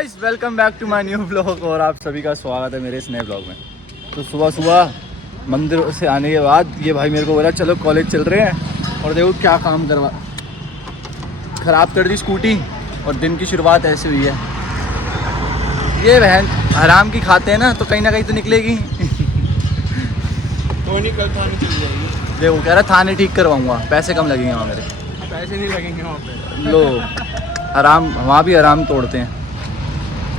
Welcome back to my new blog और आप सभी का स्वागत है मेरे इस नए ब्लॉग में। तो सुबह सुबह मंदिर से आने के बाद ये भाई मेरे को बोला चलो कॉलेज चल रहे हैं, और देखो क्या काम करवा ख़राब कर दी स्कूटी, और दिन की शुरुआत ऐसे हुई है। ये बहन हराम की खाते हैं ना, तो कहीं ना कहीं तो निकलेगी। कोई नहीं, कल थाने चली जाएगी। देखो कह रहा थाने ठीक करवाऊँगा, पैसे कम लगेंगे वहाँ मेरे। पैसे नहीं लगेंगे वहाँ पे। लो हराम, वहाँ भी हराम तोड़ते हैं।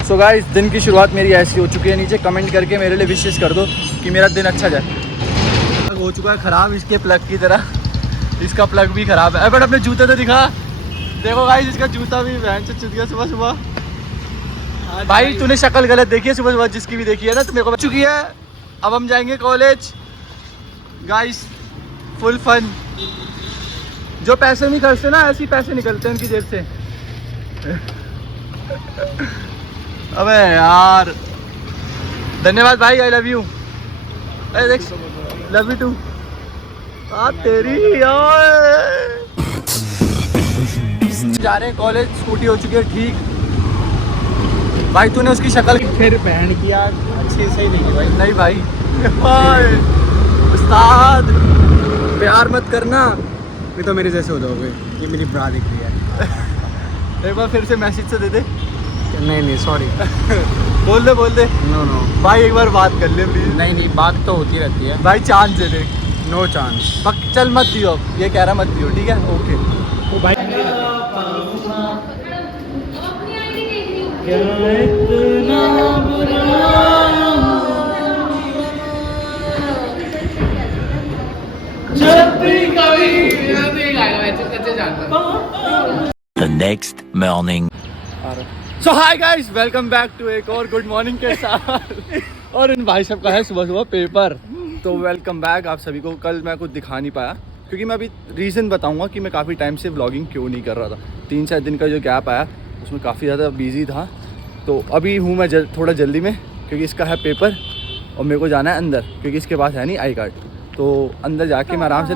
सो गाइस दिन की शुरुआत मेरी ऐसी हो चुकी है। नीचे कमेंट करके मेरे लिए विशेष कर दो कि मेरा दिन अच्छा जाए। हो चुका है ख़राब इसके प्लग की तरह, इसका प्लग भी ख़राब है। बट अपने जूते तो दिखा, देखो गाइस इसका जूता भी वैन से चुद गया सुबह सुबह। भाई तूने शक्ल गलत देखी है सुबह सुबह, जिसकी भी देखी है ना, तो मेरे को चुकी है। अब हम जाएंगे कॉलेज गाइस, फुल फन। जो पैसे नहीं खर्चते ना, ऐसे ही पैसे निकलते हैं उनकी जेब से। अबे यार धन्यवाद भाई, आई लव यू। अरे देख लव यू टू। तेरी यार जा रहे हैं कॉलेज, स्कूटी हो चुकी है ठीक। भाई तूने उसकी शक्ल फिर बहन की यार अच्छी सही नहीं भाई। नहीं भाई उस्ताद प्यार मत करना, ये तो मेरे जैसे हो जाओगे। ये मेरी ब्रा दिख रही है। एक बार फिर से मैसेज से दे दे। नहीं सॉरी। बोल दे नो भाई, एक बार बात कर ले प्लीज। नहीं बात तो होती रहती है भाई चांस दे दे। No chance. चल मत दियो, ये कह रहा मत दियो, ठीक है ओके। वो भाई The next morning. So hi guys, welcome back to एक और गुड मॉर्निंग के साथ। और इन भाई साहब का है सुबह सुबह पेपर, तो वेलकम बैक आप सभी को। कल मैं कुछ दिखा नहीं पाया क्योंकि मैं अभी रीज़न बताऊंगा कि मैं काफ़ी टाइम से व्लॉगिंग क्यों नहीं कर रहा था। 3-4 दिन का जो गैप आया उसमें काफ़ी ज़्यादा बिजी था। तो अभी हूँ मैं थोड़ा जल्दी में, क्योंकि इसका है पेपर और मेरे को जाना है अंदर, क्योंकि इसके पास है नहीं आई कार्ड। तो अंदर जाके मैं आराम से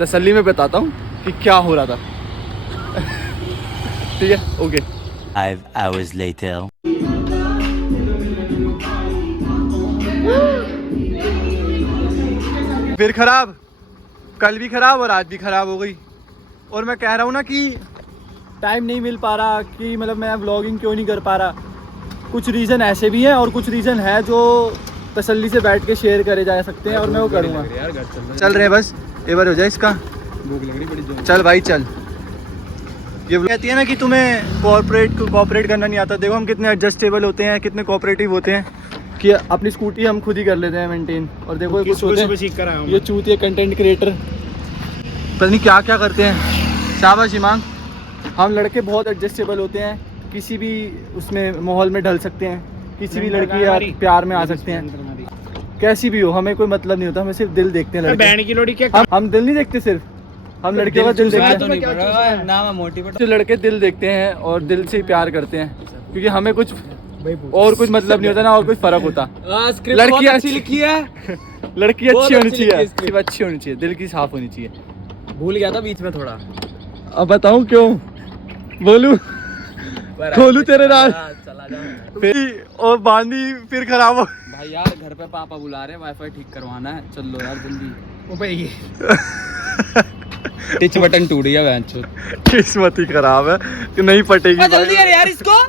तसल्ली में बताता हूँ कि क्या हो रहा था। ठीक है ओके। 5 hours later. फिर खराब, कल भी खराब और आज भी खराब हो गई। और मैं कह रहा हूँ ना कि टाइम नहीं मिल पा रहा, कि मतलब मैं व्लॉगिंग क्यों नहीं कर पा रहा। कुछ रीज़न ऐसे भी हैं और कुछ रीज़न है जो तसल्ली से बैठ के शेयर करे जा सकते हैं, और मैं वो करूँगा। चल रहे हैं बस, एक बार हो जाए इसका। भूख लग रही बड़ी। चल भाई चल। ये कहती है ना कि तुम्हें कोऑपरेट करना नहीं आता। देखो हम कितने एडजस्टेबल होते हैं, कितने कोऑपरेटिव होते हैं कि अपनी स्कूटी हम खुद ही कर लेते हैं मेंटेन। और देखो कुछ होते हैं ये चूतिए कंटेंट क्रिएटर, पता नहीं क्या क्या करते हैं। शाबाश इमाम, हम लड़के बहुत एडजस्टेबल होते हैं, किसी भी उसमें माहौल में ढल सकते हैं, किसी भी लड़की या प्यार में आ सकते हैं, कैसी भी हो। हमें कोई मतलब नहीं होता, हमें सिर्फ दिल देखते हैं लड़के। बहन की लोड़ी क्या हम दिल नहीं देखते, सिर्फ हम लड़कियों का दिल देखते हैं। जो लड़के दिल देखते हैं और दिल से प्यार करते हैं, क्योंकि हमें कुछ और कुछ मतलब नहीं होता ना, और कुछ फर्क होता। लड़की अच्छी लिखी है, लड़की अच्छी होनी चाहिए, सिर्फ अच्छी होनी चाहिए, दिल की साफ होनी चाहिए। भूल गया था बीच में थोड़ा। अब बताऊं क्यों बोलूं, खोलू तेरे नाल फिर और बांधी फिर खराब हो। भाई यार घर पे पापा बुला रहे हैं, वाईफाई ठीक करवाना है, चल लो यार जल्दी। ओ भाई टिच बटन टूट गया बेंचो। किस्मत ही खराब है कि नहीं पटेगी। जल्दी कर यार इसको,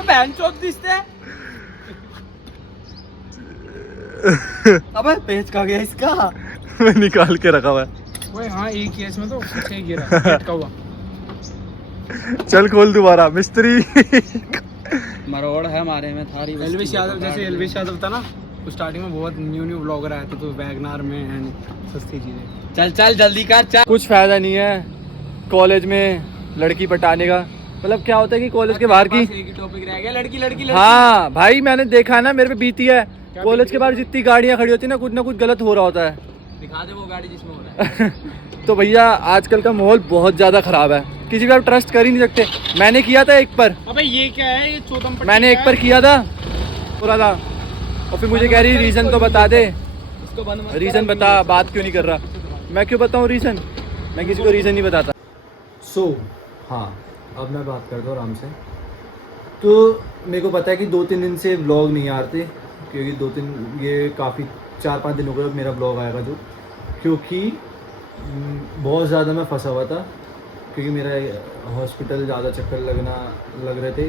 बेंचो दिसते हैं। अबे पेच कहाँ गया इसका? मैं निकाल के रखा हुआ है। ओए हाँ एक केस में तो सही गिरा लटका हुआ। चल खोल दोबारा मिस्त्री। मरोड़ है हमारे में थारी। एलविश यादव जैसे एलविश यादव था ना, स्टार्टिंग में बहुत न्यू ब्लॉगर आया था, तो वैगनार में एंड सस्ती चीजें। चल जल्दी कर चल। कुछ फायदा नहीं है कॉलेज में लड़की पटाने का। मतलब क्या होता है कि कॉलेज के बाहर की एक ही टॉपिक रह गया, लड़की। हाँ भाई मैंने देखा ना, मेरे पे बीती है। कॉलेज के बाहर जितनी गाड़ियाँ खड़ी होती है ना कुछ गलत हो रहा होता है। दिखा दे वो गाड़ी जिसमें हो रहा है। तो भैया आजकल का माहौल बहुत ज़्यादा ख़राब है, किसी पे आप ट्रस्ट कर ही नहीं सकते। मैंने किया था एक पर। अबे ये क्या है, ये चौदम मैंने एक पर किया था पूरा था, और फिर मुझे कह रही रीज़न तो बता दे। रीज़न बता, बात क्यों नहीं कर रहा। मैं क्यों बताऊँ रीज़न, मैं किसी को रीज़न नहीं बताता। हाँ अब मैं बात करता हूँ आराम से। तो मेरे को पता है कि 2-3 दिन से व्लॉग नहीं आ रहे थे, क्योंकि 2-3 ये काफ़ी 4-5 दिन हो गए मेरा व्लॉग आएगा जो, क्योंकि बहुत ज़्यादा मैं फंसा हुआ था, क्योंकि मेरा हॉस्पिटल ज़्यादा चक्कर लग रहे थे,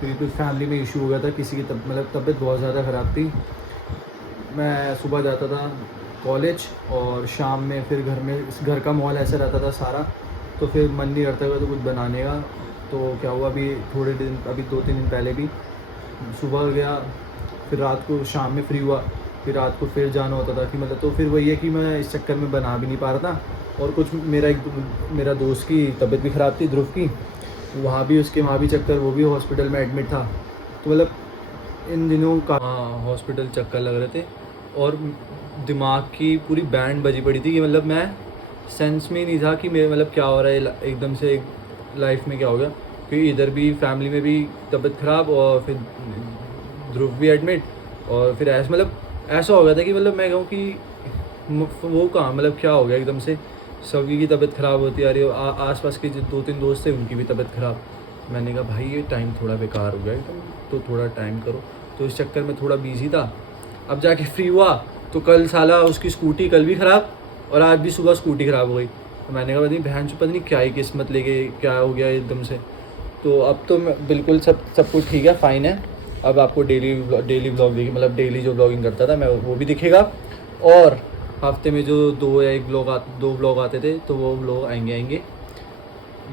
क्योंकि कुछ फैमिली में इशू हो गया था, किसी की तबीयत बहुत ज़्यादा ख़राब थी। मैं सुबह जाता था कॉलेज और शाम में फिर घर का माहौल ऐसा रहता था सारा, तो फिर मन नहीं करता था तो कुछ बनाने का। तो क्या हुआ, अभी 2-3 दिन पहले भी सुबह गया, फिर रात को शाम में फ्री हुआ, फिर रात को फिर जाना होता था कि तो फिर वही है कि मैं इस चक्कर में बना भी नहीं पा रहा था। और कुछ मेरा दोस्त की तबीयत भी ख़राब थी, ध्रुव की, वहाँ भी चक्कर, वो भी हॉस्पिटल में एडमिट था। तो इन दिनों का हॉस्पिटल चक्कर लग रहे थे और दिमाग की पूरी बैंड बजी पड़ी थी कि मैं सेंस में ही नहीं था कि मेरे क्या हो रहा है एकदम से लाइफ में, क्या हो गया। क्योंकि इधर भी फैमिली में भी तबीयत ख़राब और फिर ध्रुव भी एडमिट, और फिर ऐसा हो गया था कि मैं कहूँ कि वो कहाँ क्या हो गया एकदम से, सभी की तबीयत ख़राब होती आ रही है। आस पास के जो 2-3 दोस्त थे उनकी भी तबीयत ख़राब। मैंने कहा भाई ये टाइम थोड़ा बेकार हो गया एकदम, तो थोड़ा टाइम करो। तो इस चक्कर में थोड़ा बिजी था। अब जाके फ्री हुआ तो कल साला उसकी स्कूटी कल भी ख़राब और आज भी सुबह स्कूटी ख़राब हो गई। तो मैंने कहा बहन पता नहीं क्या ही किस्मत लेके क्या हो गया एकदम से। तो अब तो बिल्कुल सब कुछ ठीक है, फ़ाइन है। अब आपको डेली व्लॉग देखिए, डेली जो व्लॉगिंग करता था मैं वो भी दिखेगा, और हफ्ते में जो 2 या 1 व्लॉग आते थे तो वो व्लॉग आएंगे।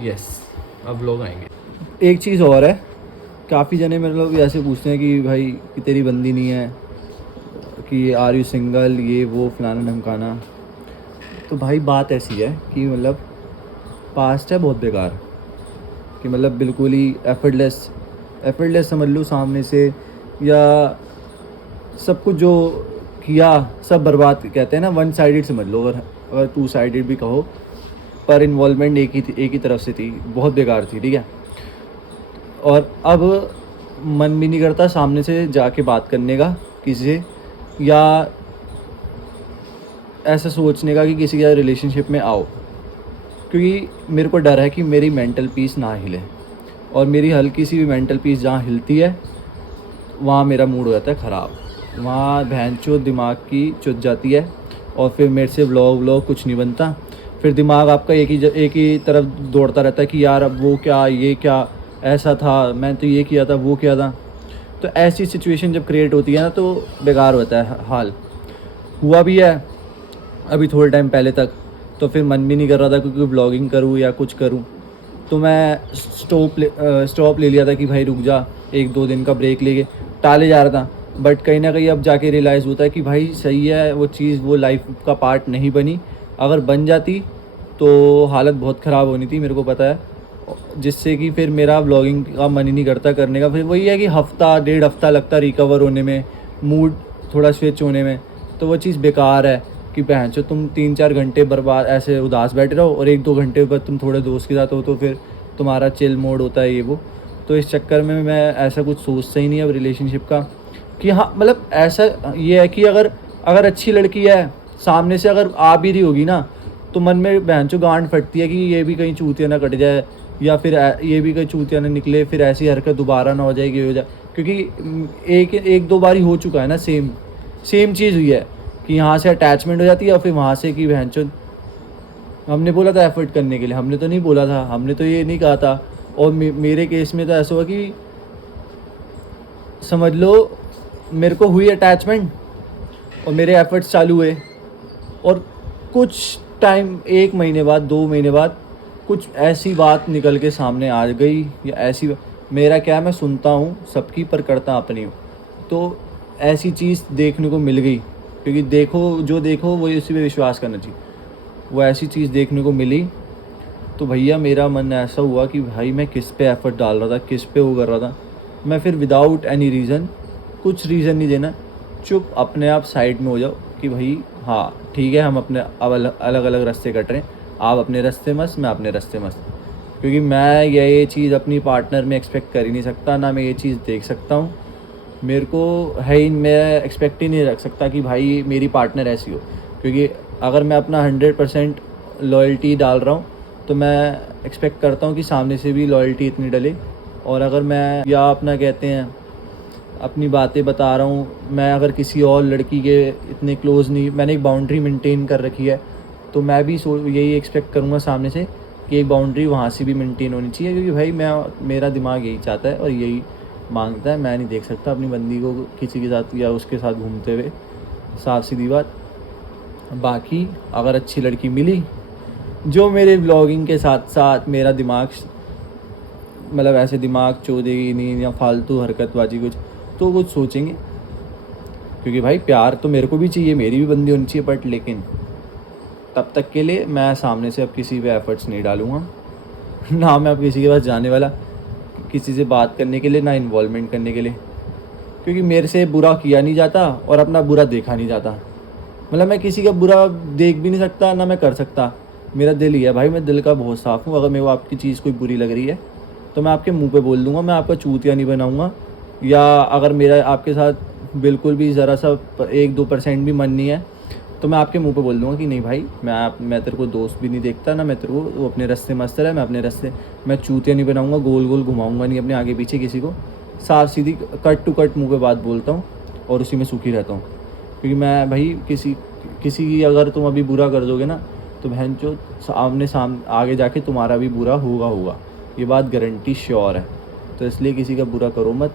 यस, अब व्लॉग आएंगे। एक चीज़ और है, काफ़ी जने ऐसे पूछते हैं कि भाई कि तेरी बंदी नहीं है, कि आर यू सिंगल, ये वो फलाना ढमकाना। तो भाई बात ऐसी है कि पास्ट है बहुत बेकार, कि बिल्कुल ही एफर्टलेस समझ लो सामने से, या सब कुछ जो किया सब बर्बाद, कहते हैं ना 1 साइडेड समझ लो, अगर 2 साइडेड भी कहो, पर इन्वॉल्वमेंट एक ही तरफ से थी, बहुत बेकार थी, ठीक है। और अब मन भी नहीं करता सामने से जाके बात करने का किसी से, या ऐसा सोचने का कि किसी के रिलेशनशिप में आओ, क्योंकि मेरे को डर है कि मेरी मेंटल पीस ना हिले, और मेरी हल्की सी भी मेंटल पीस जहाँ हिलती है वहाँ मेरा मूड हो जाता है ख़राब, वहाँ भैंचो दिमाग की चुत जाती है, और फिर मेरे से व्लॉग कुछ नहीं बनता। फिर दिमाग आपका एक ही तरफ दौड़ता रहता है कि यार अब वो क्या, ये क्या, ऐसा था, मैं तो ये किया था, वो किया था। तो ऐसी सिचुएशन जब क्रिएट होती है ना तो बेकार होता है हाल। हुआ भी है अभी थोड़े टाइम पहले तक, तो फिर मन भी नहीं कर रहा था क्योंकि व्लॉगिंग करूँ या कुछ करूँ, तो मैं स्टॉप ले लिया था कि भाई रुक जा, 1-2 दिन का ब्रेक लेके टाले जा रहा था। बट कहीं ना कहीं अब जाके रियलाइज़ होता है कि भाई सही है, वो चीज़ वो लाइफ का पार्ट नहीं बनी, अगर बन जाती तो हालत बहुत ख़राब होनी थी, मेरे को पता है, जिससे कि फिर मेरा व्लॉगिंग का मन ही नहीं करता करने का। फिर वही है कि हफ्ता 1.5 हफ्ता लगता रिकवर होने में, मूड थोड़ा स्विच होने में, तो वो चीज़ बेकार है कि भैंचो तुम 3-4 घंटे बर्बाद ऐसे उदास बैठे रहो और 1-2 घंटे बाद तुम थोड़े दोस्त के साथ हो तो फिर तुम्हारा चिल मोड होता है ये वो। तो इस चक्कर में मैं ऐसा कुछ सोचता ही नहीं अब रिलेशनशिप का, कि हाँ ऐसा ये है कि अगर अच्छी लड़की है सामने से अगर आ भी रही होगी ना, तो मन में भैंचो गांड फटती है कि ये भी कहीं चूतिया ना कट जाए, या फिर ये भी कहीं चूतिया ना निकले, फिर ऐसी हरकत दोबारा ना हो जाएगी, हो जाए। क्योंकि 1-2 बार ही हो चुका है ना, सेम चीज़ हुई है कि यहाँ से अटैचमेंट हो जाती है और फिर वहाँ से कि भैंचो हमने बोला था एफर्ट करने के लिए, हमने तो नहीं बोला था, हमने तो ये नहीं कहा था। और मेरे केस में तो ऐसा हुआ कि समझ लो मेरे को हुई अटैचमेंट और मेरे एफर्ट्स चालू हुए, और कुछ टाइम 1 महीने बाद 2 महीने बाद कुछ ऐसी बात निकल के सामने आ गई, या ऐसी मेरा क्या, मैं सुनता हूँ सबकी पर करता अपनी हूँ। तो ऐसी चीज़ देखने को मिल गई, क्योंकि जो देखो वही उसी पे विश्वास करना चाहिए। वो ऐसी चीज़ देखने को मिली तो भैया मेरा मन ऐसा हुआ कि भाई मैं किस पे एफर्ट डाल रहा था, किस पे वो कर रहा था। मैं फिर विदाउट एनी रीज़न, कुछ रीज़न नहीं देना, चुप अपने आप साइड में हो जाओ कि भाई हाँ ठीक है, हम अपने अब अलग अलग रास्ते कट रहे हैं, आप अपने रास्ते मस्त, मैं अपने रास्ते मस्त। क्योंकि मैं ये चीज़ अपनी पार्टनर में एक्सपेक्ट कर ही नहीं सकता, ना मैं ये चीज़ देख सकता हूँ। मेरे को है ही, मैं एक्सपेक्ट ही नहीं रख सकता कि भाई मेरी पार्टनर ऐसी हो, क्योंकि अगर मैं अपना 100% लॉयल्टी डाल रहा हूँ तो मैं एक्सपेक्ट करता हूँ कि सामने से भी लॉयल्टी इतनी डले। और अगर मैं या अपना कहते हैं अपनी बातें बता रहा हूँ, मैं अगर किसी और लड़की के इतने क्लोज़ नहीं, मैंने एक बाउंड्री मेंटेन कर रखी है, तो मैं भी यही एक्सपेक्ट करूँगा सामने से कि एक बाउंड्री वहाँ से भी मेंटेन होनी चाहिए, क्योंकि भाई मेरा दिमाग यही चाहता है और यही मांगता है। मैं नहीं देख सकता अपनी बंदी को किसी के साथ या उसके साथ घूमते हुए, साफ सीधी बात। बाकी अगर अच्छी लड़की मिली जो मेरे ब्लॉगिंग के साथ साथ मेरा दिमाग मतलब ऐसे दिमाग चोदेगी नहीं या फालतू हरकतबाजी तो कुछ सोचेंगे, क्योंकि भाई प्यार तो मेरे को भी चाहिए, मेरी भी बंदी होनी चाहिए, बट लेकिन तब तक के लिए मैं सामने से अब किसी पे एफर्ट्स नहीं डालूँगा ना मैं अब किसी के पास जाने वाला किसी से बात करने के लिए, ना इन्वॉल्वमेंट करने के लिए, क्योंकि मेरे से बुरा किया नहीं जाता और अपना बुरा देखा नहीं जाता। मतलब मैं किसी का बुरा देख भी नहीं सकता, ना मैं कर सकता। मेरा दिल ही है भाई, मैं दिल का बहुत साफ़ हूँ। अगर मेरे को आपकी चीज़ कोई बुरी लग रही है तो मैं आपके मुंह पे बोल दूँगा, मैं आपका चूतिया नहीं बनाऊँगा। या अगर मेरा आपके साथ बिल्कुल भी ज़रा सा 1-2% भी मन नहीं है तो मैं आपके मुंह पे बोल दूँगा कि नहीं भाई, मैं तेरे को दोस्त भी नहीं देखता, ना मैं तेरे को, वो अपने रास्ते मस्त रहे, मैं अपने रास्ते, मैं चूतिया नहीं बनाऊँगा, गोल गोल घुमाऊँगा नहीं अपने आगे पीछे किसी को, साफ सीधी कट टू कट मुँह पे बात बोलता हूँ और उसी में सुखी रहता हूँ। क्योंकि मैं भाई किसी की अगर तुम अभी बुरा कर दोगे ना तो बहन जो आगे जाके तुम्हारा भी बुरा होगा, ये बात गारंटी श्योर है। तो इसलिए किसी का बुरा करो मत,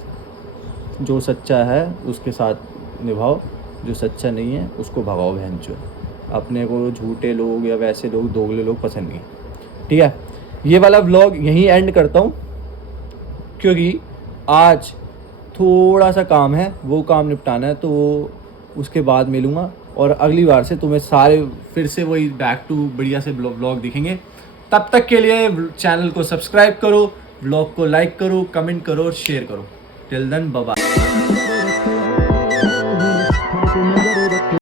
जो सच्चा है उसके साथ निभाओ, जो सच्चा नहीं है उसको भगाओ बहन चो। अपने को झूठे लोग या वैसे लोग, दोगले लोग पसंद नहीं। ठीक है, ये वाला व्लॉग यहीं एंड करता हूँ, क्योंकि आज थोड़ा सा काम है, वो काम निपटाना है, तो उसके बाद मिलूँगा। और अगली बार से तुम्हें सारे फिर से वही बैक टू बढ़िया से व्लॉग दिखेंगे। तब तक के लिए चैनल को सब्सक्राइब करो, व्लॉग को लाइक करो, कमेंट करो और शेयर करो। Till then bye bye.